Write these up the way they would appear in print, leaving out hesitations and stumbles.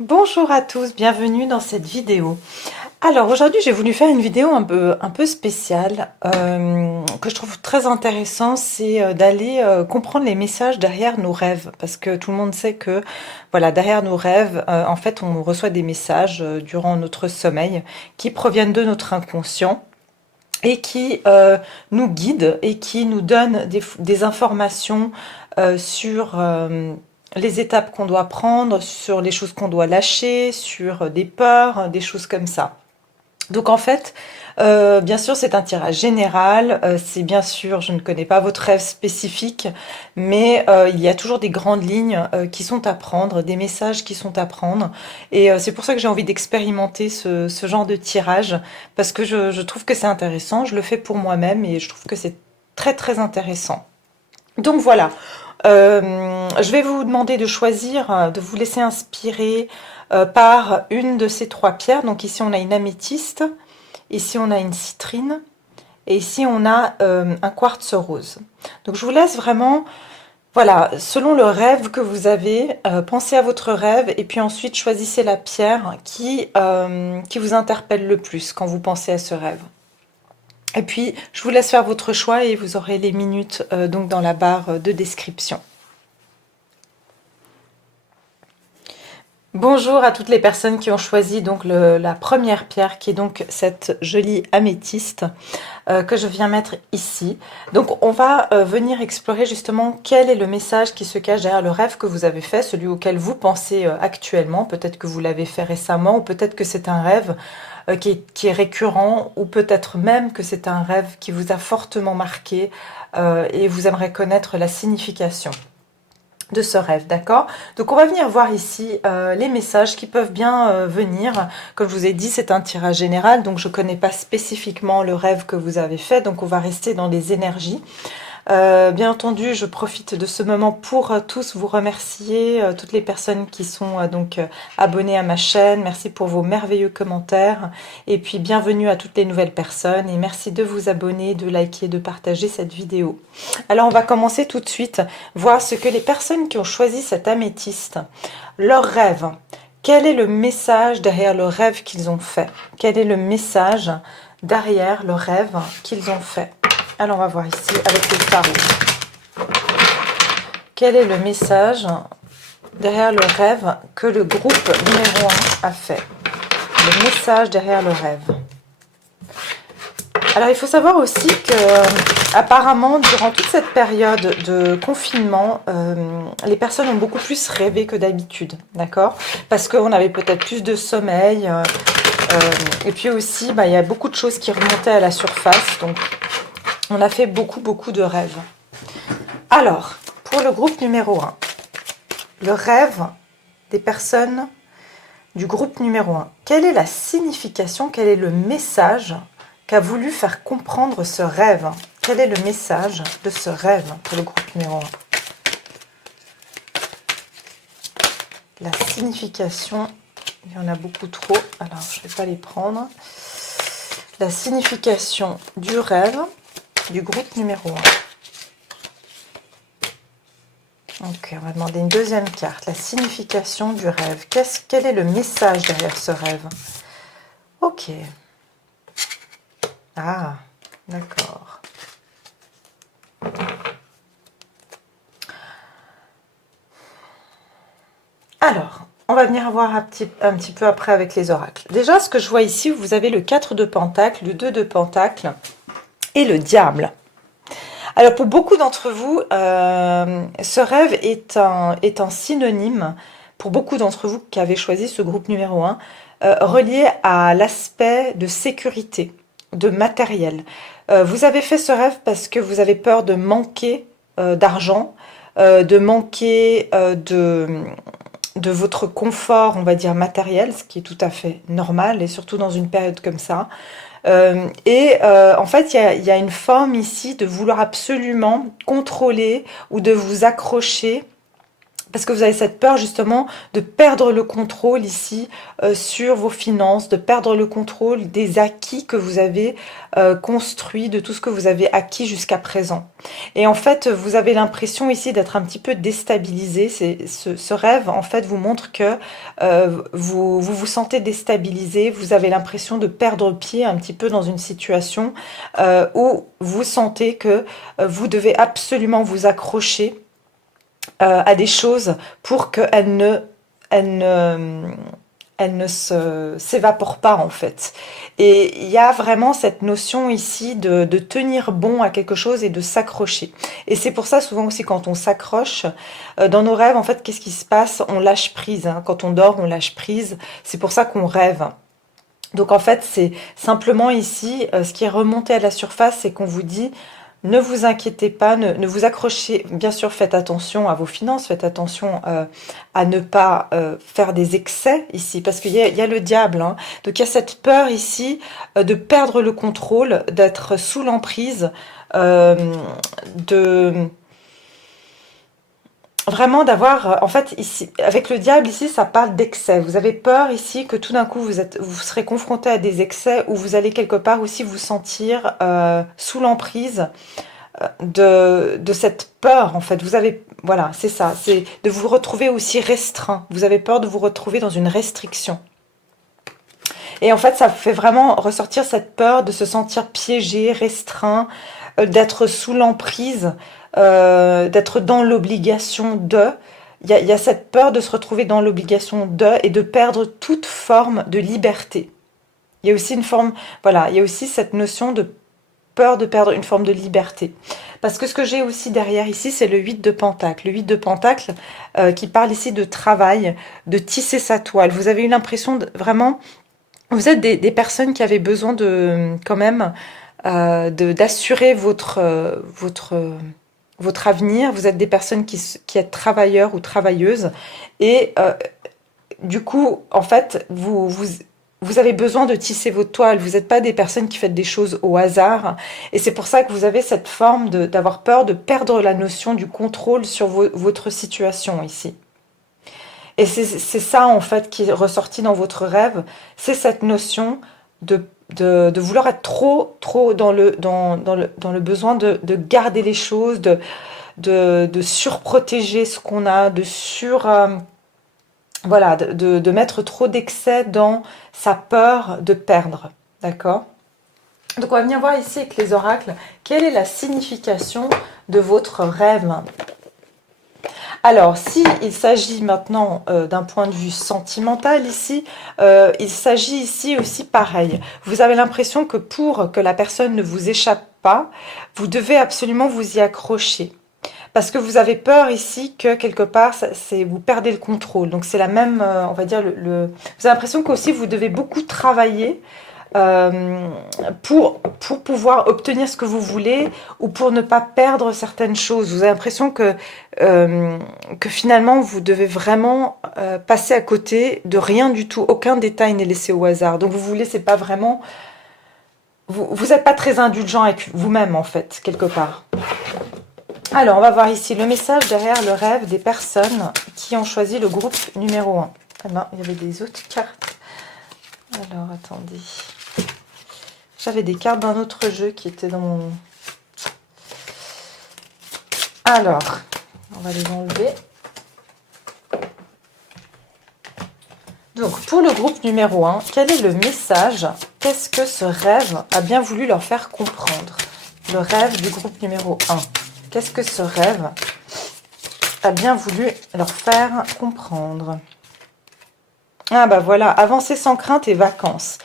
Bonjour à tous, bienvenue dans cette vidéo. Alors aujourd'hui j'ai voulu faire une vidéo un peu spéciale que je trouve très intéressant, c'est d'aller comprendre les messages derrière nos rêves parce que tout le monde sait que voilà derrière nos rêves en fait on reçoit des messages durant notre sommeil qui proviennent de notre inconscient et qui nous guident et qui nous donnent des informations sur les étapes qu'on doit prendre, sur les choses qu'on doit lâcher, sur des peurs, des choses comme ça. Donc en fait, bien sûr, c'est un tirage général. C'est bien sûr, je ne connais pas votre rêve spécifique, mais il y a toujours des grandes lignes qui sont à prendre, des messages qui sont à prendre. Et c'est pour ça que j'ai envie d'expérimenter ce genre de tirage, parce que je trouve que c'est intéressant. Je le fais pour moi-même et je trouve que c'est très très intéressant. Donc voilà, je vais vous demander de choisir, de vous laisser inspirer par une de ces trois pierres. Donc ici on a une améthyste, ici on a une citrine et ici on a un quartz rose. Donc je vous laisse vraiment, voilà, selon le rêve que vous avez, pensez à votre rêve et puis ensuite choisissez la pierre qui vous interpelle le plus quand vous pensez à ce rêve. Et puis, je vous laisse faire votre choix et vous aurez les minutes donc dans la barre de description. Bonjour à toutes les personnes qui ont choisi donc la première pierre qui est donc cette jolie améthyste que je viens mettre ici. Donc on va venir explorer justement quel est le message qui se cache derrière le rêve que vous avez fait, celui auquel vous pensez actuellement. Peut-être que vous l'avez fait récemment ou peut-être que c'est un rêve qui est récurrent ou peut-être même que c'est un rêve qui vous a fortement marqué et vous aimeriez connaître la signification de ce rêve, d'accord? Donc on va venir voir ici les messages qui peuvent bien venir. Comme je vous ai dit, c'est un tirage général, donc je ne connais pas spécifiquement le rêve que vous avez fait, donc on va rester dans les énergies. Bien entendu, je profite de ce moment pour tous vous remercier, toutes les personnes qui sont abonnées à ma chaîne. Merci pour vos merveilleux commentaires. Et puis bienvenue à toutes les nouvelles personnes. Et merci de vous abonner, de liker, de partager cette vidéo. Alors on va commencer tout de suite, voir ce que les personnes qui ont choisi cette améthyste, leur rêve. Quel est le message derrière le rêve qu'ils ont fait? Quel est le message derrière le rêve qu'ils ont fait? Alors, on va voir ici avec les tarots. Quel est le message derrière le rêve que le groupe numéro 1 a fait? Le message derrière le rêve. Alors, il faut savoir aussi que, apparemment, durant toute cette période de confinement, les personnes ont beaucoup plus rêvé que d'habitude, d'accord? Parce qu'on avait peut-être plus de sommeil. Et puis aussi, il y a beaucoup de choses qui remontaient à la surface, donc on a fait beaucoup de rêves. Alors, pour le groupe numéro 1, le rêve des personnes du groupe numéro 1. Quelle est la signification, quel est le message qu'a voulu faire comprendre ce rêve? Quel est le message de ce rêve pour le groupe numéro 1? La signification, il y en a beaucoup trop, alors je ne vais pas les prendre. La signification du rêve du groupe numéro 1. Ok, on va demander une deuxième carte. La signification du rêve. Quel est le message derrière ce rêve? Ok. Ah, d'accord. Alors, on va venir voir un petit peu après avec les oracles. Déjà, ce que je vois ici, vous avez le 4 de Pentacle, le 2 de Pentacle et le diable. Alors pour beaucoup d'entre vous, ce rêve est un synonyme, pour beaucoup d'entre vous qui avez choisi ce groupe numéro 1, relié à l'aspect de sécurité, de matériel. Vous avez fait ce rêve parce que vous avez peur de manquer d'argent, de manquer de votre confort, on va dire matériel, ce qui est tout à fait normal, et surtout dans une période comme ça. En fait, il y a une forme ici de vouloir absolument contrôler ou de vous accrocher Parce que vous avez cette peur justement de perdre le contrôle ici sur vos finances, de perdre le contrôle des acquis que vous avez construits, de tout ce que vous avez acquis jusqu'à présent. Et en fait, vous avez l'impression ici d'être un petit peu déstabilisé. Ce rêve, en fait, vous montre que vous sentez déstabilisé, vous avez l'impression de perdre pied un petit peu dans une situation où vous sentez que vous devez absolument vous accrocher à des choses pour qu'elles ne s'évaporent pas en fait. Et il y a vraiment cette notion ici de tenir bon à quelque chose et de s'accrocher. Et c'est pour ça souvent aussi quand on s'accroche, dans nos rêves, en fait, qu'est-ce qui se passe? On lâche prise. Hein. Quand on dort, on lâche prise. C'est pour ça qu'on rêve. Donc en fait, c'est simplement ici, ce qui est remonté à la surface, c'est qu'on vous dit, ne vous inquiétez pas, ne vous accrochez, bien sûr faites attention à vos finances, faites attention à ne pas faire des excès ici, parce qu'il y a le diable, hein. Donc il y a cette peur ici de perdre le contrôle, d'être sous l'emprise, de... Vraiment d'avoir, en fait, ici, avec le diable, ici, ça parle d'excès. Vous avez peur ici que tout d'un coup, vous serez confronté à des excès où vous allez quelque part aussi vous sentir sous l'emprise de cette peur, en fait. Vous avez, voilà, c'est ça, c'est de vous retrouver aussi restreint. Vous avez peur de vous retrouver dans une restriction. Et en fait, ça fait vraiment ressortir cette peur de se sentir piégé, restreint, d'être sous l'emprise, d'être dans l'obligation de. Il y a cette peur de se retrouver dans l'obligation de et de perdre toute forme de liberté. Il y a aussi une forme, voilà, il y a aussi cette notion de peur de perdre une forme de liberté. Parce que ce que j'ai aussi derrière ici, c'est le 8 de Pentacle. Le 8 de Pentacle qui parle ici de travail, de tisser sa toile. Vous avez eu l'impression vraiment... Vous êtes des personnes qui avaient besoin de, quand même, d'assurer votre avenir. Vous êtes des personnes qui êtes travailleurs ou travailleuses. Et du coup, en fait, vous avez besoin de tisser votre toile. Vous n'êtes pas des personnes qui faites des choses au hasard. Et c'est pour ça que vous avez cette forme d'avoir peur de perdre la notion du contrôle sur votre situation ici. Et c'est ça, en fait, qui est ressorti dans votre rêve. C'est cette notion de vouloir être trop dans le besoin de garder les choses, de surprotéger ce qu'on a, voilà, de mettre trop d'excès dans sa peur de perdre. D'accord? Donc, on va venir voir ici avec les oracles, quelle est la signification de votre rêve. Alors, s'il s'agit maintenant d'un point de vue sentimental ici, il s'agit ici aussi pareil. Vous avez l'impression que pour que la personne ne vous échappe pas, vous devez absolument vous y accrocher. Parce que vous avez peur ici que quelque part, vous perdez le contrôle. Donc c'est la même, on va dire, vous avez l'impression qu'aussi vous devez beaucoup travailler pour pouvoir obtenir ce que vous voulez ou pour ne pas perdre certaines choses. Vous avez l'impression que finalement vous devez vraiment passer à côté de rien du tout. Aucun détail n'est laissé au hasard. Donc vous laissez pas vraiment... Vous n'êtes pas très indulgent avec vous-même en fait, quelque part. Alors on va voir ici le message derrière le rêve des personnes qui ont choisi le groupe numéro 1. Ah ben, il y avait des autres cartes. Alors attendez... J'avais des cartes d'un autre jeu qui étaient dans mon... Alors, on va les enlever. Donc, pour le groupe numéro 1, quel est le message? Qu'est-ce que ce rêve a bien voulu leur faire comprendre? Le rêve du groupe numéro 1. Qu'est-ce que ce rêve a bien voulu leur faire comprendre? Ah bah voilà, avancer sans crainte et vacances.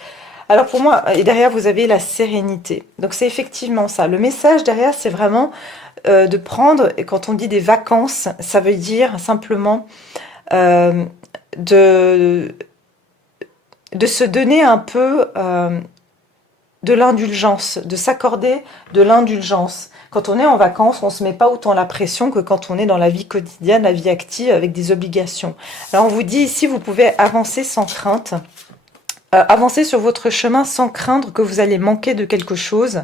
Alors pour moi, et derrière vous avez la sérénité. Donc c'est effectivement ça. Le message derrière, c'est vraiment de prendre, et quand on dit des vacances, ça veut dire simplement de se donner un peu de l'indulgence, de s'accorder de l'indulgence. Quand on est en vacances, on ne se met pas autant la pression que quand on est dans la vie quotidienne, la vie active avec des obligations. Alors on vous dit ici, vous pouvez avancer sans crainte. avancez sur votre chemin sans craindre que vous allez manquer de quelque chose.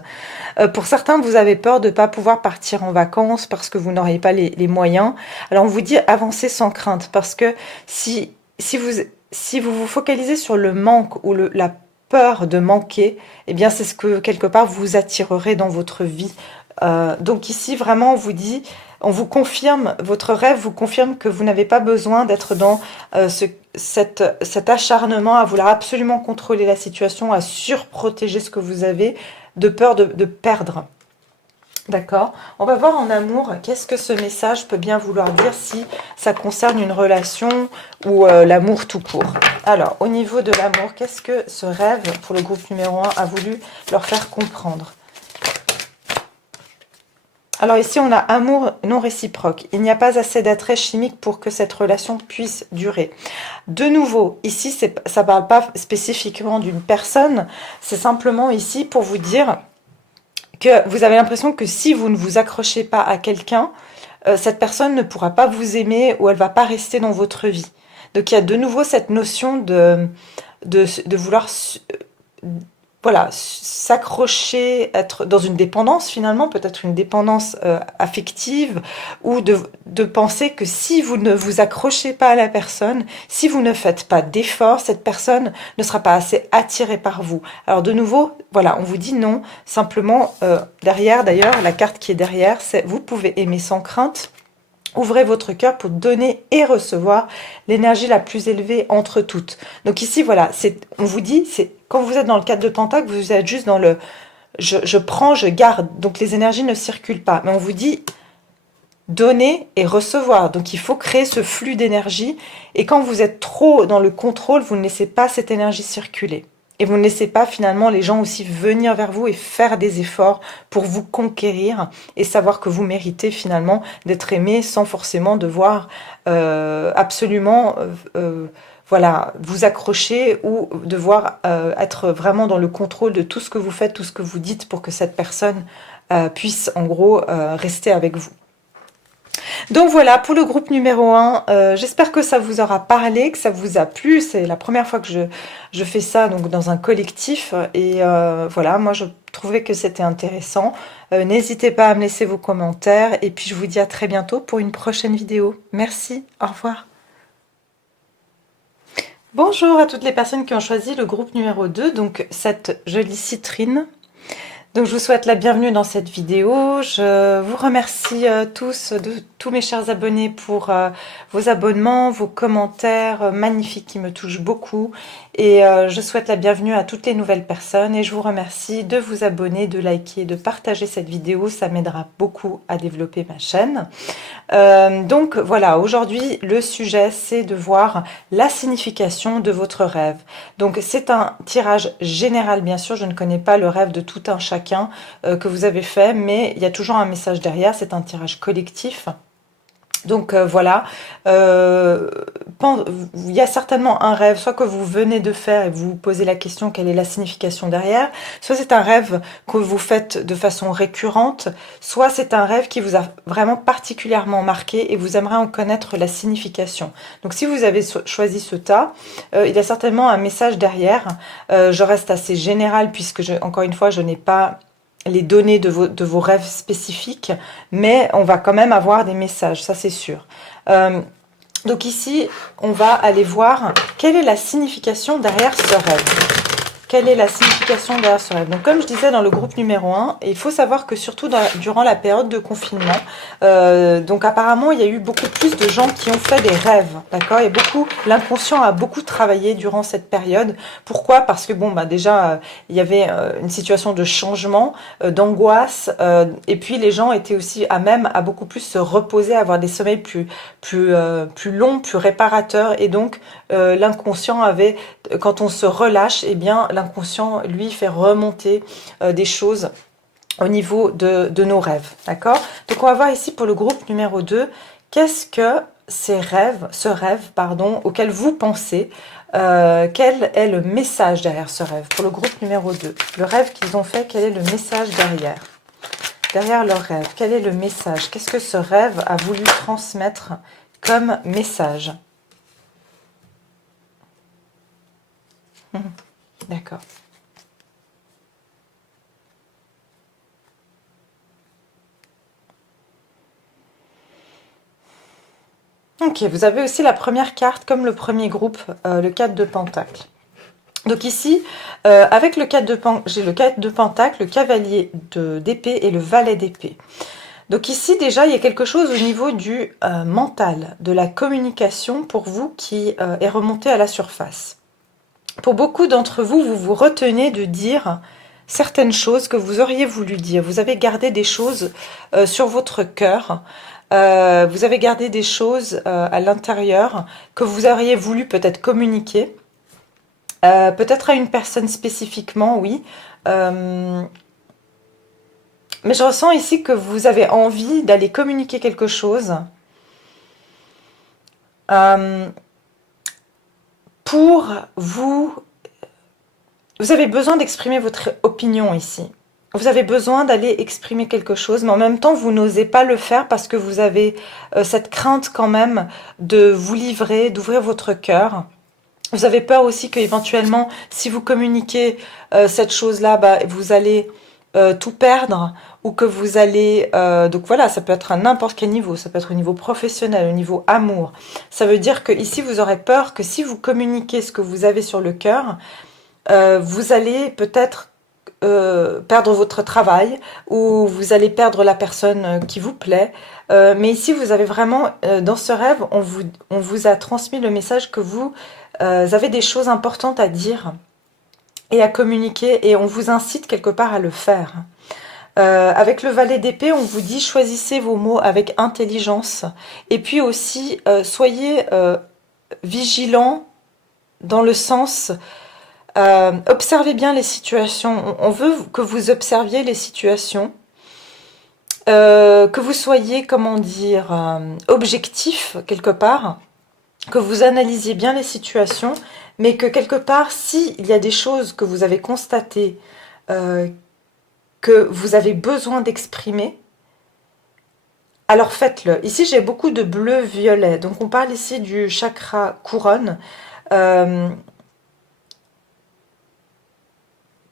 Pour certains, vous avez peur de ne pas pouvoir partir en vacances parce que vous n'auriez pas les moyens. Alors on vous dit avancez sans crainte parce que si vous vous focalisez sur le manque ou la peur de manquer, eh bien c'est ce que quelque part vous attirerez dans votre vie. Donc ici vraiment on vous dit, on vous confirme, votre rêve vous confirme que vous n'avez pas besoin d'être dans cet acharnement à vouloir absolument contrôler la situation, à surprotéger ce que vous avez, de peur de perdre. D'accord. On va voir en amour, qu'est-ce que ce message peut bien vouloir dire si ça concerne une relation ou l'amour tout court. Alors, au niveau de l'amour, qu'est-ce que ce rêve pour le groupe numéro 1 a voulu leur faire comprendre? Alors ici, on a amour non réciproque. Il n'y a pas assez d'attrait chimique pour que cette relation puisse durer. De nouveau, ici, ça ne parle pas spécifiquement d'une personne. C'est simplement ici pour vous dire que vous avez l'impression que si vous ne vous accrochez pas à quelqu'un, cette personne ne pourra pas vous aimer ou elle ne va pas rester dans votre vie. Donc il y a de nouveau cette notion de vouloir voilà, s'accrocher, être dans une dépendance finalement, peut-être une dépendance affective, ou de penser que si vous ne vous accrochez pas à la personne, si vous ne faites pas d'efforts, cette personne ne sera pas assez attirée par vous. Alors de nouveau, voilà, on vous dit non, simplement derrière d'ailleurs, la carte qui est derrière, c'est vous pouvez aimer sans crainte. Ouvrez votre cœur pour donner et recevoir l'énergie la plus élevée entre toutes. Donc ici, voilà, on vous dit, c'est quand vous êtes dans le 4 de Pentacle, vous êtes juste dans le je prends, je garde. Donc les énergies ne circulent pas. Mais on vous dit donner et recevoir. Donc il faut créer ce flux d'énergie. Et quand vous êtes trop dans le contrôle, vous ne laissez pas cette énergie circuler. Et vous ne laissez pas finalement les gens aussi venir vers vous et faire des efforts pour vous conquérir et savoir que vous méritez finalement d'être aimé sans forcément devoir absolument voilà, vous accrocher ou devoir être vraiment dans le contrôle de tout ce que vous faites, tout ce que vous dites pour que cette personne puisse en gros rester avec vous. Donc voilà, pour le groupe numéro 1, j'espère que ça vous aura parlé, que ça vous a plu. C'est la première fois que je fais ça donc dans un collectif. Et voilà, moi je trouvais que c'était intéressant. N'hésitez pas à me laisser vos commentaires. Et puis je vous dis à très bientôt pour une prochaine vidéo. Merci, au revoir. Bonjour à toutes les personnes qui ont choisi le groupe numéro 2, donc cette jolie citrine. Donc je vous souhaite la bienvenue dans cette vidéo. Je vous remercie tous mes chers abonnés pour vos abonnements, vos commentaires magnifiques qui me touchent beaucoup. Et je souhaite la bienvenue à toutes les nouvelles personnes et je vous remercie de vous abonner, de liker, de partager cette vidéo. Ça m'aidera beaucoup à développer ma chaîne. Donc voilà, aujourd'hui le sujet c'est de voir la signification de votre rêve. Donc c'est un tirage général bien sûr, je ne connais pas le rêve de tout un chacun que vous avez fait, mais il y a toujours un message derrière, c'est un tirage collectif. Donc voilà, il y a certainement un rêve, soit que vous venez de faire et vous vous posez la question quelle est la signification derrière, soit c'est un rêve que vous faites de façon récurrente, soit c'est un rêve qui vous a vraiment particulièrement marqué et vous aimeriez en connaître la signification. Donc si vous avez choisi ce tas, il y a certainement un message derrière. Je reste assez générale puisque, encore une fois, je n'ai pas les données de vos rêves spécifiques, mais on va quand même avoir des messages, ça c'est sûr. Donc ici, on va aller voir quelle est la signification derrière ce rêve. Quelle est la signification derrière ce rêve? Donc comme je disais dans le groupe numéro 1, il faut savoir que surtout durant la période de confinement, donc apparemment il y a eu beaucoup plus de gens qui ont fait des rêves, d'accord? Et l'inconscient a beaucoup travaillé durant cette période. Pourquoi? Parce que bon, bah déjà il y avait une situation de changement, d'angoisse, et puis les gens étaient aussi à même à beaucoup plus se reposer, à avoir des sommeils plus longs, plus réparateurs, et donc l'inconscient avait, quand on se relâche, eh bien l'inconscient, lui, fait remonter des choses au niveau de nos rêves, d'accord? Donc on va voir ici pour le groupe numéro 2, qu'est-ce que ce rêve, auquel vous pensez, quel est le message derrière ce rêve? Pour le groupe numéro 2, le rêve qu'ils ont fait, quel est le message derrière? Derrière leur rêve, quel est le message? Qu'est-ce que ce rêve a voulu transmettre comme message? D'accord. Ok, vous avez aussi la première carte comme le premier groupe, le 4 de Pentacle. Donc ici, avec le 4 de Pentacle, j'ai le 4 de Pentacle, le cavalier d'épée et le valet d'épée. Donc ici, déjà, il y a quelque chose au niveau du mental, de la communication pour vous qui est remonté à la surface. Pour beaucoup d'entre vous, vous vous retenez de dire certaines choses que vous auriez voulu dire. Vous avez gardé des choses sur votre cœur. Vous avez gardé des choses à l'intérieur que vous auriez voulu peut-être communiquer. Peut-être à une personne spécifiquement, oui. Mais je ressens ici que vous avez envie d'aller communiquer quelque chose pour vous. Vous avez besoin d'exprimer votre opinion ici. Vous avez besoin d'aller exprimer quelque chose, mais en même temps, vous n'osez pas le faire parce que vous avez cette crainte quand même de vous livrer, d'ouvrir votre cœur. Vous avez peur aussi qu'éventuellement, si vous communiquez cette chose-là, bah, vous allez tout perdre ou que vous allez... donc voilà, ça peut être à n'importe quel niveau. Ça peut être au niveau professionnel, au niveau amour. Ça veut dire que ici, vous aurez peur que si vous communiquez ce que vous avez sur le cœur, vous allez peut-être perdre votre travail ou vous allez perdre la personne qui vous plaît. Mais ici, vous avez vraiment, dans ce rêve, on vous a transmis le message que vous avez des choses importantes à dire et à communiquer et on vous incite quelque part à le faire. Avec le valet d'épée, on vous dit choisissez vos mots avec intelligence et puis aussi soyez vigilants dans le sens observez bien les situations. On veut que vous observiez les situations, que vous soyez, comment dire, objectif quelque part, que vous analysiez bien les situations, mais que quelque part, s'il y a des choses que vous avez constatées, que vous avez besoin d'exprimer, alors faites-le. Ici, j'ai beaucoup de bleu-violet, donc on parle ici du chakra couronne.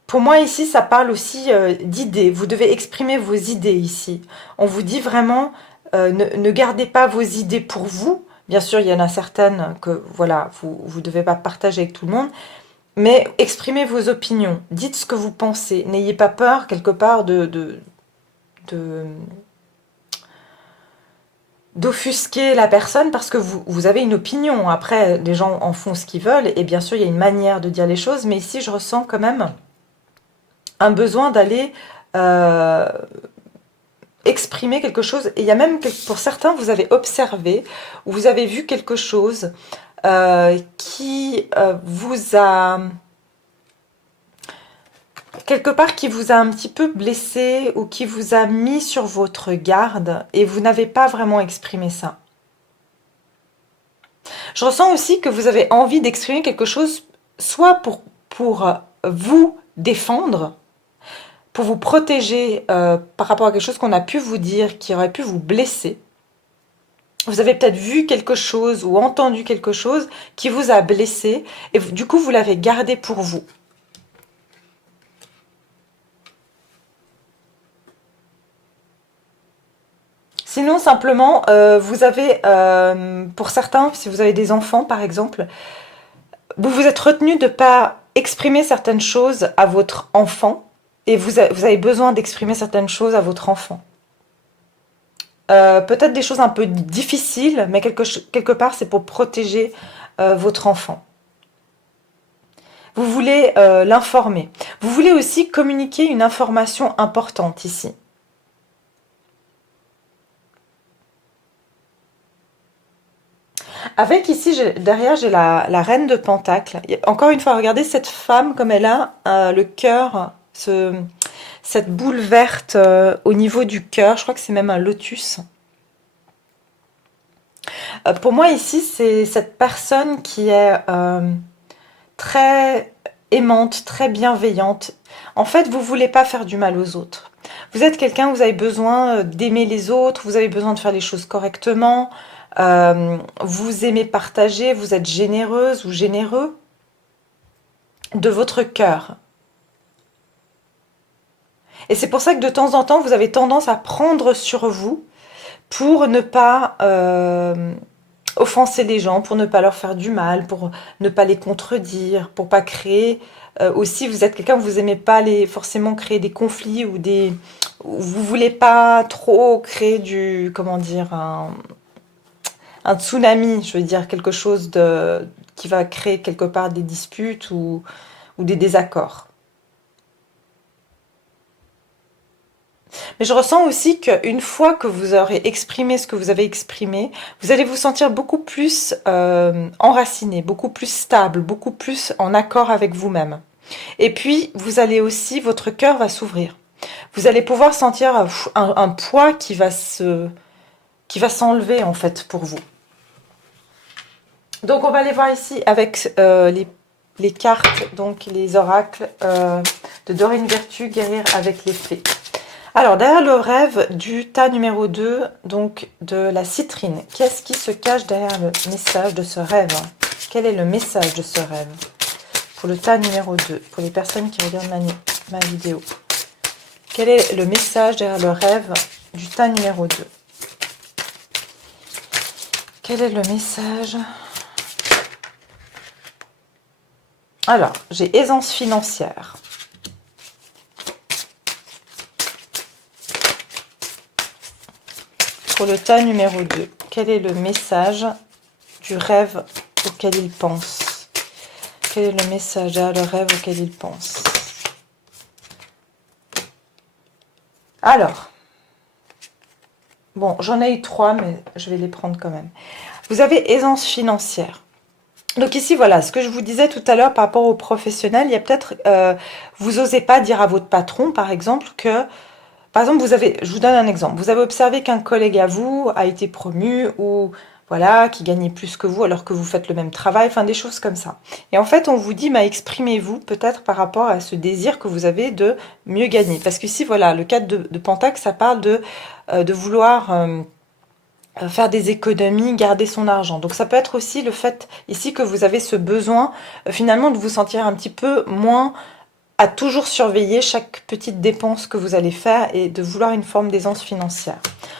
Pour moi, ici, ça parle aussi d'idées. Vous devez exprimer vos idées ici. On vous dit vraiment, ne gardez pas vos idées pour vous. Bien sûr, il y en a certaines que voilà, vous ne devez pas partager avec tout le monde. Mais exprimez vos opinions. Dites ce que vous pensez. N'ayez pas peur, quelque part, d'offusquer la personne parce que vous avez une opinion. Après, les gens en font ce qu'ils veulent. Et bien sûr, il y a une manière de dire les choses. Mais ici, je ressens quand même un besoin d'aller exprimer quelque chose. Et il y a même, pour certains, vous avez observé, ou vous avez vu quelque chose qui vous a... quelque part qui vous a un petit peu blessé ou qui vous a mis sur votre garde et vous n'avez pas vraiment exprimé ça. Je ressens aussi que vous avez envie d'exprimer quelque chose soit pour vous défendre, pour vous protéger par rapport à quelque chose qu'on a pu vous dire qui aurait pu vous blesser. Vous avez peut-être vu quelque chose ou entendu quelque chose qui vous a blessé et du coup vous l'avez gardé pour vous. Sinon, simplement, vous avez, pour certains, si vous avez des enfants par exemple, vous vous êtes retenu de ne pas exprimer certaines choses à votre enfant et vous avez besoin d'exprimer certaines choses à votre enfant. Peut-être des choses un peu difficiles, mais quelque part, c'est pour protéger votre enfant. Vous voulez l'informer. Vous voulez aussi communiquer une information importante ici. Avec ici, derrière, j'ai la reine de Pentacle. Encore une fois, regardez cette femme comme elle a le cœur, cette boule verte au niveau du cœur. Je crois que c'est même un lotus. Pour moi, ici, c'est cette personne qui est très aimante, très bienveillante. En fait, vous ne voulez pas faire du mal aux autres. Vous êtes quelqu'un, vous avez besoin d'aimer les autres, vous avez besoin de faire les choses correctement. Vous aimez partager, vous êtes généreuse ou généreux. de votre cœur. Et c'est pour ça que de temps en temps, vous avez tendance à prendre sur vous pour ne pas offenser les gens, pour ne pas leur faire du mal, pour ne pas les contredire, pour pas créer. Aussi, vous êtes quelqu'un, vous aimez pas forcément créer des conflits ou vous voulez pas trop créer comment dire, un tsunami, je veux dire quelque chose qui va créer quelque part des disputes ou des désaccords. Mais je ressens aussi qu'une fois que vous aurez exprimé ce que vous avez exprimé, vous allez vous sentir beaucoup plus enraciné, beaucoup plus stable, beaucoup plus en accord avec vous-même. Et puis, vous allez aussi, votre cœur va s'ouvrir. Vous allez pouvoir sentir un poids qui va s'enlever en fait pour vous. Donc, on va aller voir ici avec les cartes, donc les oracles de Dorine Virtue, guérir avec les fées. Alors, derrière le rêve du tas numéro 2, donc de la citrine, qu'est-ce qui se cache derrière le message de ce rêve? Quel est le message de ce rêve? Pour le tas numéro 2, pour les personnes qui regardent ma vidéo. Quel est le message derrière le rêve du tas numéro 2? Quel est le message? Alors, j'ai aisance financière. Pour le tas numéro 2, quel est le message du rêve auquel il pense? Quel est le message derrière le rêve auquel il pense? Alors, bon, j'en ai eu 3, mais je vais les prendre quand même. Vous avez aisance financière. Donc ici, voilà, ce que je vous disais tout à l'heure par rapport aux professionnels, il y a peut-être, vous n'osez pas dire à votre patron, par exemple, que... Par exemple, je vous donne un exemple. Vous avez observé qu'un collègue à vous a été promu ou voilà, qui gagnait plus que vous alors que vous faites le même travail, enfin des choses comme ça. Et en fait, on vous dit, exprimez-vous peut-être par rapport à ce désir que vous avez de mieux gagner. Parce qu'ici, voilà, le cadre de Pentacle, ça parle de vouloir faire des économies, garder son argent. Donc ça peut être aussi le fait ici que vous avez ce besoin finalement de vous sentir un petit peu moins... à toujours surveiller chaque petite dépense que vous allez faire et de vouloir une forme d'aisance financière.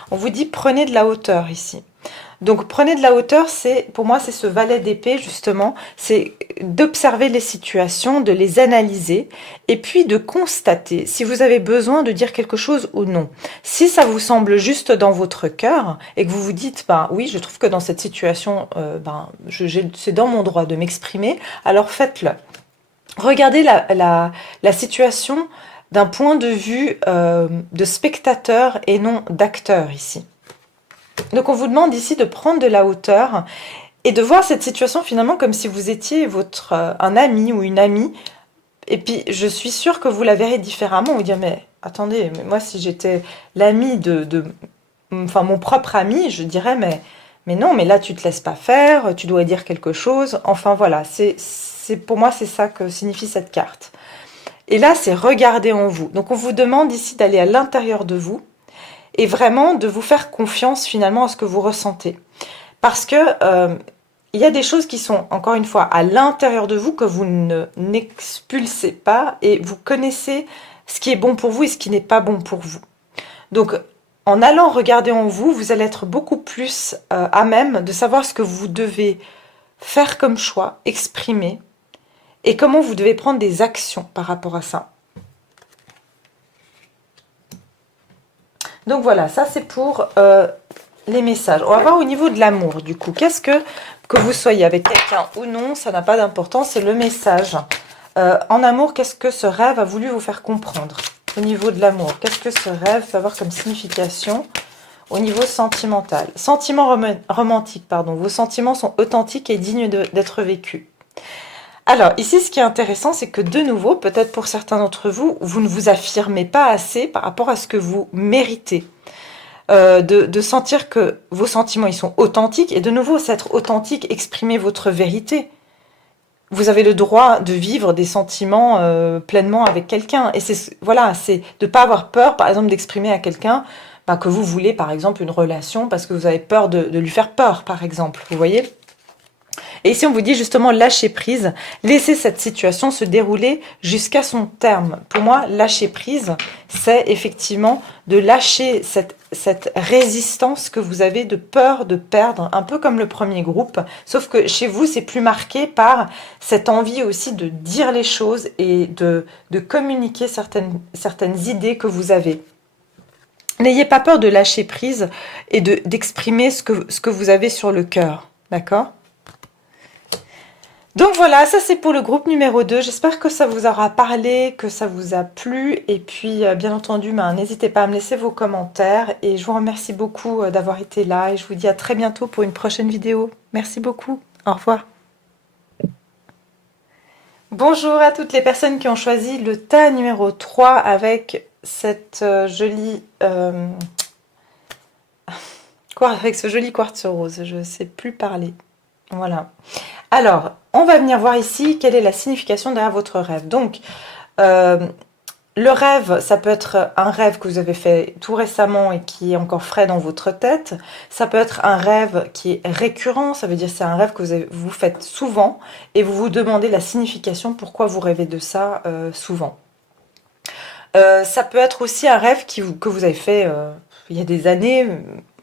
On vous dit prenez de la hauteur ici. Donc prenez de la hauteur, pour moi c'est ce valet d'épée justement, c'est d'observer les situations, de les analyser et puis de constater si vous avez besoin de dire quelque chose ou non. Si ça vous semble juste dans votre cœur et que vous vous dites oui, je trouve que dans cette situation c'est dans mon droit de m'exprimer, alors faites-le. Regardez la situation d'un point de vue de spectateur et non d'acteur ici. Donc on vous demande ici de prendre de la hauteur et de voir cette situation finalement comme si vous étiez un ami ou une amie. Et puis je suis sûre que vous la verrez différemment. Vous dire mais attendez, mais moi si j'étais l'ami enfin mon propre ami, je dirais mais non, mais là tu te laisses pas faire, tu dois dire quelque chose. Enfin voilà, pour moi, c'est ça que signifie cette carte. Et là, c'est regarder en vous. Donc, on vous demande ici d'aller à l'intérieur de vous et vraiment de vous faire confiance finalement à ce que vous ressentez. Parce que il y a des choses qui sont, encore une fois, à l'intérieur de vous que vous n'expulsez pas et vous connaissez ce qui est bon pour vous et ce qui n'est pas bon pour vous. Donc, en allant regarder en vous, vous allez être beaucoup plus à même de savoir ce que vous devez faire comme choix, exprimer, et comment vous devez prendre des actions par rapport à ça. Donc voilà, ça c'est pour les messages. On va voir au niveau de l'amour du coup. Qu'est-ce que vous soyez avec quelqu'un ou non, ça n'a pas d'importance, c'est le message. En amour, qu'est-ce que ce rêve a voulu vous faire comprendre? Au niveau de l'amour, qu'est-ce que ce rêve peut avoir comme signification au niveau sentimental? Sentiment romantique, pardon. Vos sentiments sont authentiques et dignes d'être vécus. Alors, ici, ce qui est intéressant, c'est que de nouveau, peut-être pour certains d'entre vous, vous ne vous affirmez pas assez par rapport à ce que vous méritez. De sentir que vos sentiments, ils sont authentiques. Et de nouveau, c'est être authentique, exprimer votre vérité. Vous avez le droit de vivre des sentiments pleinement avec quelqu'un. Et c'est de ne pas avoir peur, par exemple, d'exprimer à quelqu'un que vous voulez, par exemple, une relation parce que vous avez peur de lui faire peur, par exemple. Vous voyez ? Et ici, on vous dit justement lâcher prise, laisser cette situation se dérouler jusqu'à son terme. Pour moi, lâcher prise, c'est effectivement de lâcher cette résistance que vous avez de peur de perdre, un peu comme le premier groupe, sauf que chez vous, c'est plus marqué par cette envie aussi de dire les choses et de communiquer certaines idées que vous avez. N'ayez pas peur de lâcher prise et d'exprimer ce que vous avez sur le cœur, d'accord ? Donc voilà, ça c'est pour le groupe numéro 2. J'espère que ça vous aura parlé, que ça vous a plu. Et puis, bien entendu, n'hésitez pas à me laisser vos commentaires. Et je vous remercie beaucoup d'avoir été là. Et je vous dis à très bientôt pour une prochaine vidéo. Merci beaucoup. Au revoir. Bonjour à toutes les personnes qui ont choisi le tas numéro 3 avec cette jolie... avec ce joli quartz rose. Je ne sais plus parler. Voilà. Alors, on va venir voir ici quelle est la signification derrière votre rêve. Donc, le rêve, ça peut être un rêve que vous avez fait tout récemment et qui est encore frais dans votre tête. Ça peut être un rêve qui est récurrent, ça veut dire que c'est un rêve que vous faites souvent et vous vous demandez la signification, pourquoi vous rêvez de ça souvent. Ça peut être aussi un rêve que vous avez fait il y a des années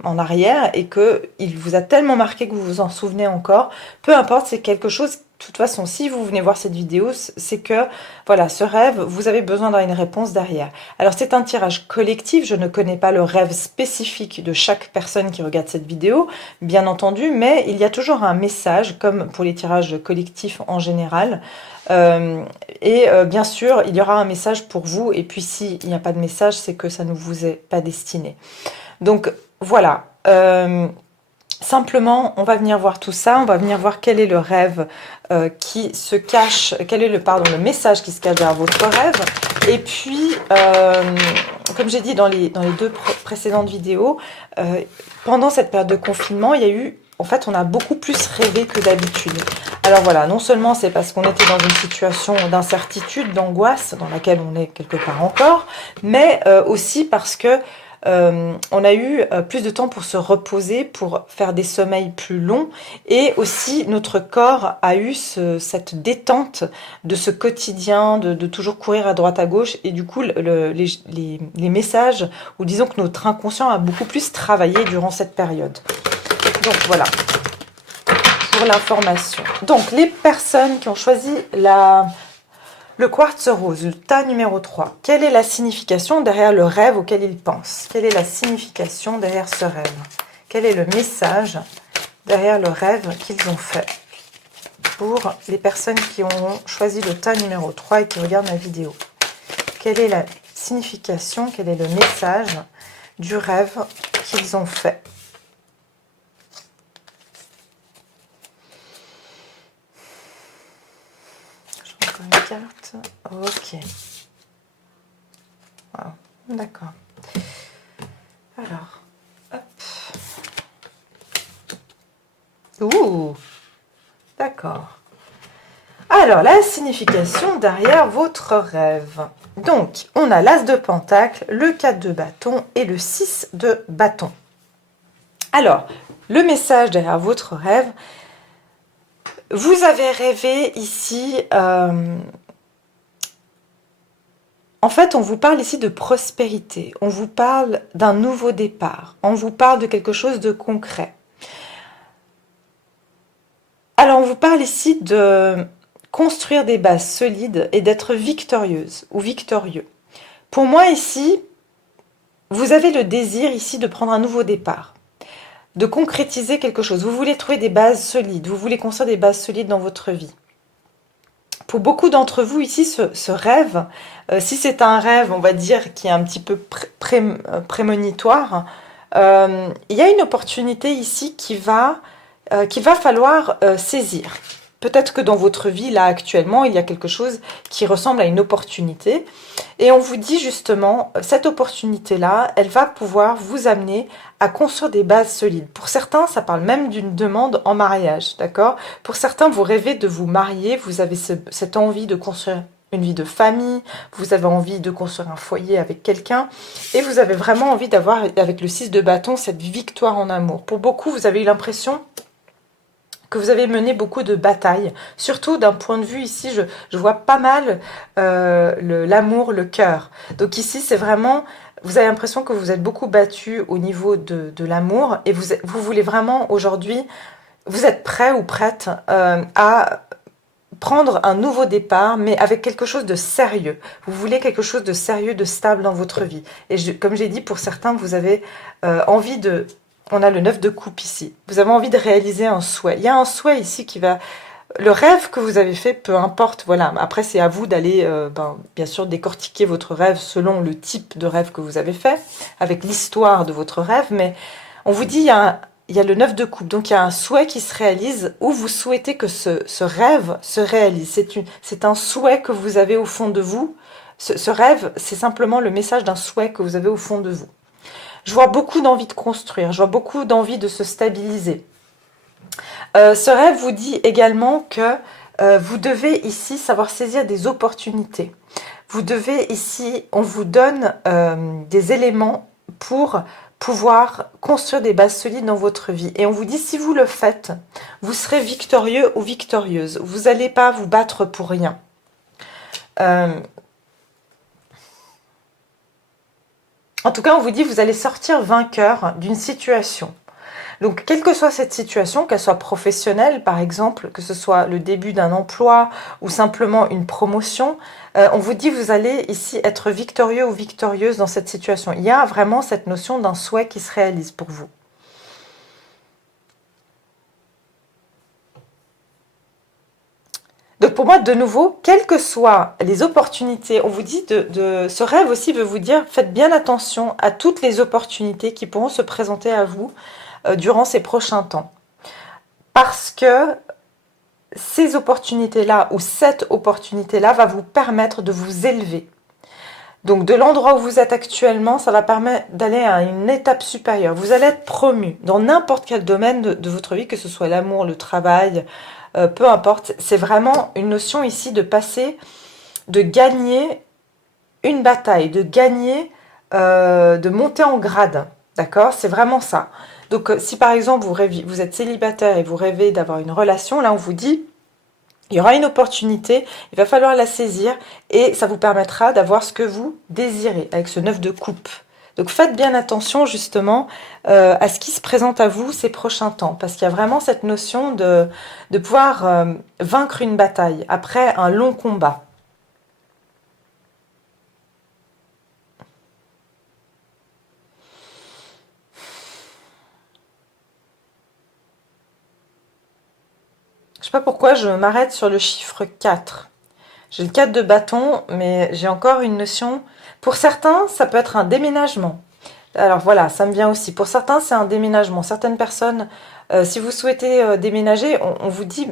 en arrière et qu'il vous a tellement marqué que vous vous en souvenez encore. Peu importe, c'est quelque chose, de toute façon, si vous venez voir cette vidéo, c'est que, voilà, ce rêve, vous avez besoin d'avoir une réponse derrière. Alors, c'est un tirage collectif, je ne connais pas le rêve spécifique de chaque personne qui regarde cette vidéo, bien entendu, mais il y a toujours un message, comme pour les tirages collectifs en général, bien sûr, il y aura un message pour vous, et puis s'il n'y a pas de message, c'est que ça ne vous est pas destiné. Donc, voilà. Simplement, on va venir voir tout ça, on va venir voir quel est le rêve qui se cache, quel est le message qui se cache derrière votre rêve. Et puis, comme j'ai dit dans les deux précédentes vidéos, pendant cette période de confinement, il y a eu, en fait, on a beaucoup plus rêvé que d'habitude. Alors voilà, non seulement c'est parce qu'on était dans une situation d'incertitude, d'angoisse, dans laquelle on est quelque part encore, mais aussi parce que on a eu plus de temps pour se reposer, pour faire des sommeils plus longs, et aussi notre corps a eu cette détente de ce quotidien, de toujours courir à droite à gauche, et du coup les messages, ou disons que notre inconscient a beaucoup plus travaillé durant cette période. Donc voilà, pour l'information. Donc les personnes qui ont choisi le quartz rose, le tas numéro 3. Quelle est la signification derrière le rêve auquel ils pensent? Quelle est la signification derrière ce rêve? Quel est le message derrière le rêve qu'ils ont fait? Pour les personnes qui ont choisi le tas numéro 3 et qui regardent ma vidéo. Quelle est la signification, quel est le message du rêve qu'ils ont fait? Une carte. Ok. Wow. D'accord. Alors, hop. Ouh. D'accord. Alors, la signification derrière votre rêve. Donc, on a l'As de Pentacle, le 4 de bâton et le 6 de bâton. Alors, le message derrière votre rêve, vous avez rêvé ici, en fait, on vous parle ici de prospérité, on vous parle d'un nouveau départ, on vous parle de quelque chose de concret. Alors, on vous parle ici de construire des bases solides et d'être victorieuse ou victorieux. Pour moi, ici, vous avez le désir ici de prendre un nouveau départ, de concrétiser quelque chose. Vous voulez trouver des bases solides, vous voulez construire des bases solides dans votre vie. Pour beaucoup d'entre vous ici, ce rêve, si c'est un rêve, on va dire, qui est un petit peu prémonitoire, il y a une opportunité ici qu'il va falloir saisir. Peut-être que dans votre vie, là, actuellement, il y a quelque chose qui ressemble à une opportunité. Et on vous dit justement, cette opportunité-là, elle va pouvoir vous amener à construire des bases solides. Pour certains, ça parle même d'une demande en mariage, d'accord? Pour certains, vous rêvez de vous marier, vous avez cette envie de construire une vie de famille, vous avez envie de construire un foyer avec quelqu'un, et vous avez vraiment envie d'avoir, avec le 6 de bâton, cette victoire en amour. Pour beaucoup, vous avez eu l'impression que vous avez mené beaucoup de batailles. Surtout d'un point de vue ici, je vois pas mal l'amour, le cœur. Donc ici, c'est vraiment, vous avez l'impression que vous êtes beaucoup battu au niveau de l'amour et vous voulez vraiment aujourd'hui, vous êtes prêt ou prête à prendre un nouveau départ, mais avec quelque chose de sérieux. Vous voulez quelque chose de sérieux, de stable dans votre vie. Et comme j'ai dit, pour certains, vous avez envie de... On a le 9 de coupe ici. Vous avez envie de réaliser un souhait. Il y a un souhait ici qui va... Le rêve que vous avez fait, peu importe, voilà. Après, c'est à vous d'aller, bien sûr, décortiquer votre rêve selon le type de rêve que vous avez fait, avec l'histoire de votre rêve. Mais on vous dit, il y a le 9 de coupe, donc il y a un souhait qui se réalise où vous souhaitez que ce rêve se réalise. C'est un souhait que vous avez au fond de vous. Ce rêve, c'est simplement le message d'un souhait que vous avez au fond de vous. Je vois beaucoup d'envie de construire, je vois beaucoup d'envie de se stabiliser. Ce rêve vous dit également que vous devez ici savoir saisir des opportunités. Vous devez ici, on vous donne des éléments pour pouvoir construire des bases solides dans votre vie. Et on vous dit, si vous le faites, vous serez victorieux ou victorieuse. Vous n'allez pas vous battre pour rien. En tout cas, on vous dit, vous allez sortir vainqueur d'une situation. Donc, quelle que soit cette situation, qu'elle soit professionnelle, par exemple, que ce soit le début d'un emploi ou simplement une promotion, on vous dit vous allez ici être victorieux ou victorieuse dans cette situation. Il y a vraiment cette notion d'un souhait qui se réalise pour vous. Donc pour moi, de nouveau, quelles que soient les opportunités, on vous dit ce rêve aussi veut vous dire, faites bien attention à toutes les opportunités qui pourront se présenter à vous durant ces prochains temps. Parce que ces opportunités-là ou cette opportunité-là va vous permettre de vous élever. Donc de l'endroit où vous êtes actuellement, ça va permettre d'aller à une étape supérieure. Vous allez être promu dans n'importe quel domaine de votre vie, que ce soit l'amour, le travail, peu importe. C'est vraiment une notion ici de passer, de gagner une bataille, de gagner, de monter en grade. D'accord? C'est vraiment ça. Donc si par exemple vous êtes célibataire et vous rêvez d'avoir une relation, là on vous dit, il y aura une opportunité, il va falloir la saisir et ça vous permettra d'avoir ce que vous désirez avec ce 9 de coupe. Donc faites bien attention justement à ce qui se présente à vous ces prochains temps, parce qu'il y a vraiment cette notion de pouvoir vaincre une bataille après un long combat. Je sais pas pourquoi je m'arrête sur le chiffre 4. J'ai le 4 de bâton, mais j'ai encore une notion. Pour certains, ça peut être un déménagement. Alors voilà, ça me vient aussi. Pour certains, c'est un déménagement. Certaines personnes, si vous souhaitez déménager, on vous dit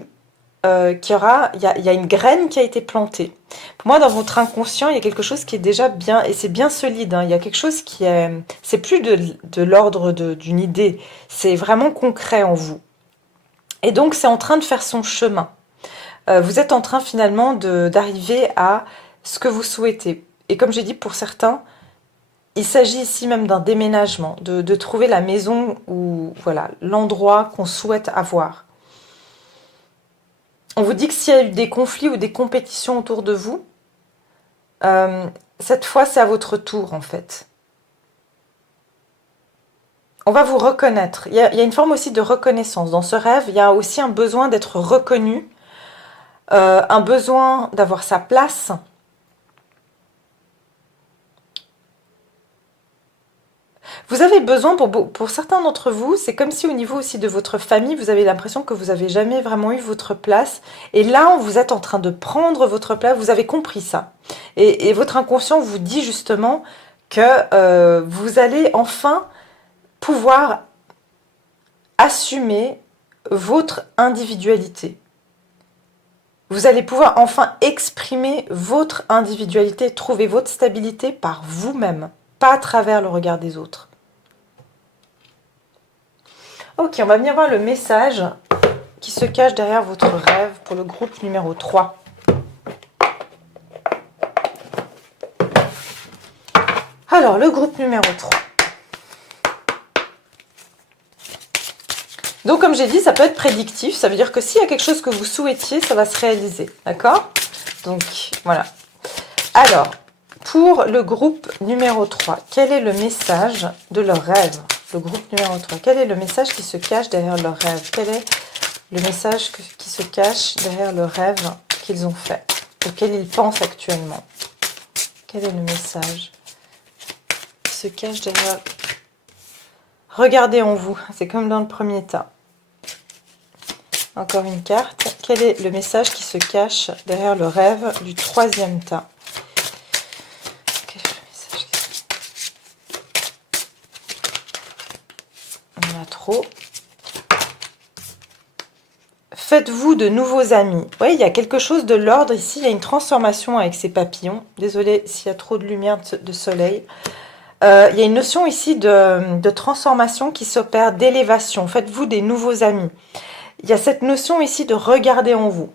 qu'il y a une graine qui a été plantée. Pour moi, dans votre inconscient, il y a quelque chose qui est déjà bien, et c'est bien solide. Hein. Il y a quelque chose qui est... C'est plus de l'ordre d'une idée. C'est vraiment concret en vous. Et donc, c'est en train de faire son chemin. Vous êtes en train finalement d'arriver à ce que vous souhaitez. Et comme j'ai dit, pour certains, il s'agit ici même d'un déménagement, de trouver la maison ou voilà l'endroit qu'on souhaite avoir. On vous dit que s'il y a eu des conflits ou des compétitions autour de vous, cette fois c'est à votre tour en fait. On va vous reconnaître. Il y a une forme aussi de reconnaissance. Dans ce rêve, il y a aussi un besoin d'être reconnu, un besoin d'avoir sa place. Vous avez besoin, pour certains d'entre vous, c'est comme si au niveau aussi de votre famille, vous avez l'impression que vous n'avez jamais vraiment eu votre place. Et là, vous êtes en train de prendre votre place, vous avez compris ça. Et votre inconscient vous dit justement que vous allez enfin pouvoir assumer votre individualité. Vous allez pouvoir enfin exprimer votre individualité, trouver votre stabilité par vous-même, pas à travers le regard des autres. Ok, on va venir voir le message qui se cache derrière votre rêve pour le groupe numéro 3. Alors, le groupe numéro 3. Donc comme j'ai dit, ça peut être prédictif, ça veut dire que s'il y a quelque chose que vous souhaitiez, ça va se réaliser, d'accord? Donc voilà. Alors, pour le groupe numéro 3, quel est le message de leur rêve? Le groupe numéro 3, quel est le message qui se cache derrière leur rêve? Quel est le message qui se cache derrière le rêve qu'ils ont fait, auquel ils pensent actuellement? Quel est le message qui se cache derrière? Regardez en vous, c'est comme dans le premier tas. Encore une carte. Quel est le message qui se cache derrière le rêve du troisième tas? Quel est le message On en a trop. Faites-vous de nouveaux amis. Oui, il y a quelque chose de l'ordre ici. Il y a une transformation avec ces papillons. Désolée s'il y a trop de lumière de soleil. Il y a une notion ici de transformation qui s'opère, d'élévation. Faites-vous des nouveaux amis. Il y a cette notion ici de regarder en vous.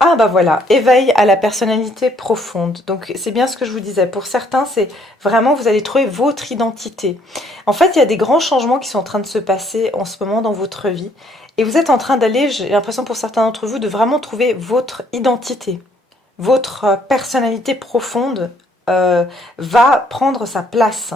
Ah bah voilà, éveil à la personnalité profonde. Donc c'est bien ce que je vous disais. Pour certains, c'est vraiment, vous allez trouver votre identité. En fait, il y a des grands changements qui sont en train de se passer en ce moment dans votre vie. Et vous êtes en train d'aller, j'ai l'impression pour certains d'entre vous, de vraiment trouver votre identité. Votre personnalité profonde va prendre sa place.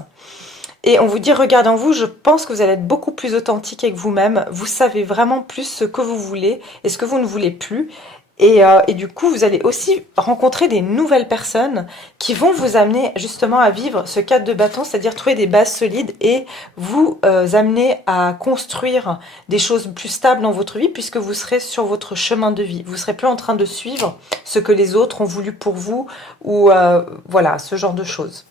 Et on vous dit, regardez en vous, je pense que vous allez être beaucoup plus authentique avec vous-même. Vous savez vraiment plus ce que vous voulez et ce que vous ne voulez plus. Et du coup, vous allez aussi rencontrer des nouvelles personnes qui vont vous amener justement à vivre ce cadre de bâton, c'est-à-dire trouver des bases solides et vous amener à construire des choses plus stables dans votre vie puisque vous serez sur votre chemin de vie. Vous ne serez plus en train de suivre ce que les autres ont voulu pour vous ou voilà, ce genre de choses.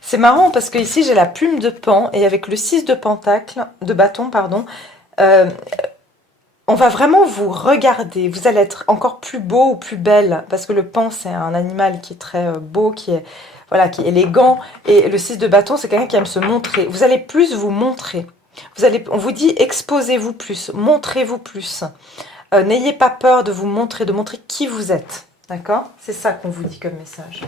C'est marrant parce que ici j'ai la plume de Pan et avec le 6 de pentacle, de bâton, pardon, on va vraiment vous regarder. Vous allez être encore plus beau ou plus belle parce que le Pan c'est un animal qui est très beau, qui est voilà, qui est élégant et le 6 de bâton c'est quelqu'un qui aime se montrer. Vous allez plus vous montrer. On vous dit exposez-vous plus, montrez-vous plus. N'ayez pas peur de vous montrer, de montrer qui vous êtes. D'accord? C'est ça qu'on vous dit comme message.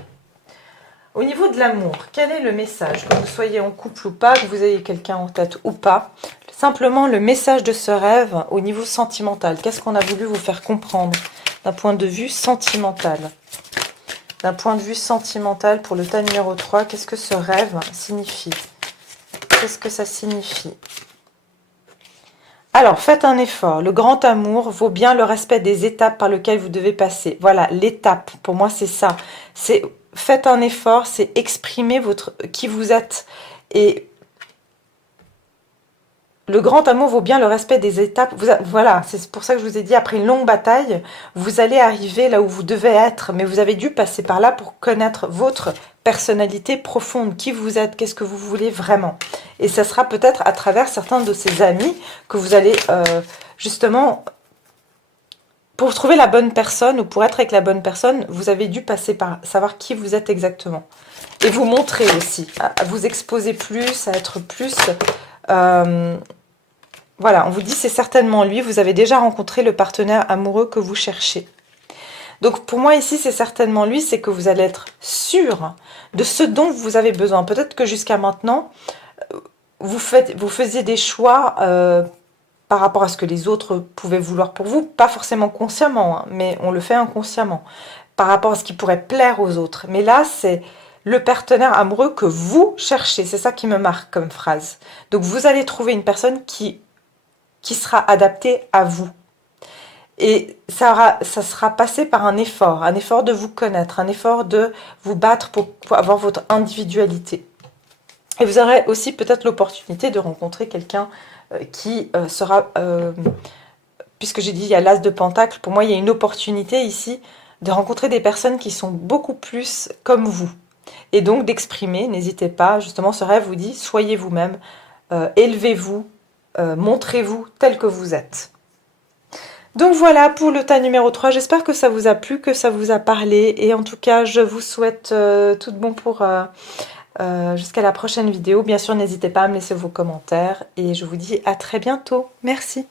Au niveau de l'amour, quel est le message? Que vous soyez en couple ou pas, que vous ayez quelqu'un en tête ou pas, simplement le message de ce rêve au niveau sentimental. Qu'est-ce qu'on a voulu vous faire comprendre d'un point de vue sentimental? D'un point de vue sentimental pour le tas numéro 3, qu'est-ce que ce rêve signifie? Qu'est-ce que ça signifie? Alors, faites un effort. Le grand amour vaut bien le respect des étapes par lesquelles vous devez passer. Voilà, l'étape, pour moi, c'est ça. C'est faites un effort, c'est exprimer qui vous êtes. Et le grand amour vaut bien le respect des étapes. Voilà, c'est pour ça que je vous ai dit, après une longue bataille, vous allez arriver là où vous devez être. Mais vous avez dû passer par là pour connaître votre personnalité profonde. Qui vous êtes, qu'est-ce que vous voulez vraiment. Et ça sera peut-être à travers certains de ces amis que vous allez justement... Pour trouver la bonne personne ou pour être avec la bonne personne, vous avez dû passer par savoir qui vous êtes exactement. Et vous montrer aussi, à vous exposer plus, à être plus... voilà, on vous dit c'est certainement lui, vous avez déjà rencontré le partenaire amoureux que vous cherchez. Donc pour moi ici c'est certainement lui, c'est que vous allez être sûr de ce dont vous avez besoin. Peut-être que jusqu'à maintenant, vous faisiez des choix... par rapport à ce que les autres pouvaient vouloir pour vous, pas forcément consciemment, hein, mais on le fait inconsciemment, par rapport à ce qui pourrait plaire aux autres. Mais là, c'est le partenaire amoureux que vous cherchez, c'est ça qui me marque comme phrase. Donc vous allez trouver une personne qui sera adaptée à vous. Et ça sera passé par un effort de vous connaître, un effort de vous battre pour avoir votre individualité. Et vous aurez aussi peut-être l'opportunité de rencontrer quelqu'un qui sera, puisque j'ai dit il y a l'as de pentacle, pour moi il y a une opportunité ici de rencontrer des personnes qui sont beaucoup plus comme vous. Et donc d'exprimer, n'hésitez pas, justement ce rêve vous dit, soyez vous-même, élevez-vous, montrez-vous tel que vous êtes. Donc voilà pour le tas numéro 3, j'espère que ça vous a plu, que ça vous a parlé, et en tout cas je vous souhaite tout de bon pour... jusqu'à la prochaine vidéo. Bien sûr, n'hésitez pas à me laisser vos commentaires et je vous dis à très bientôt. Merci.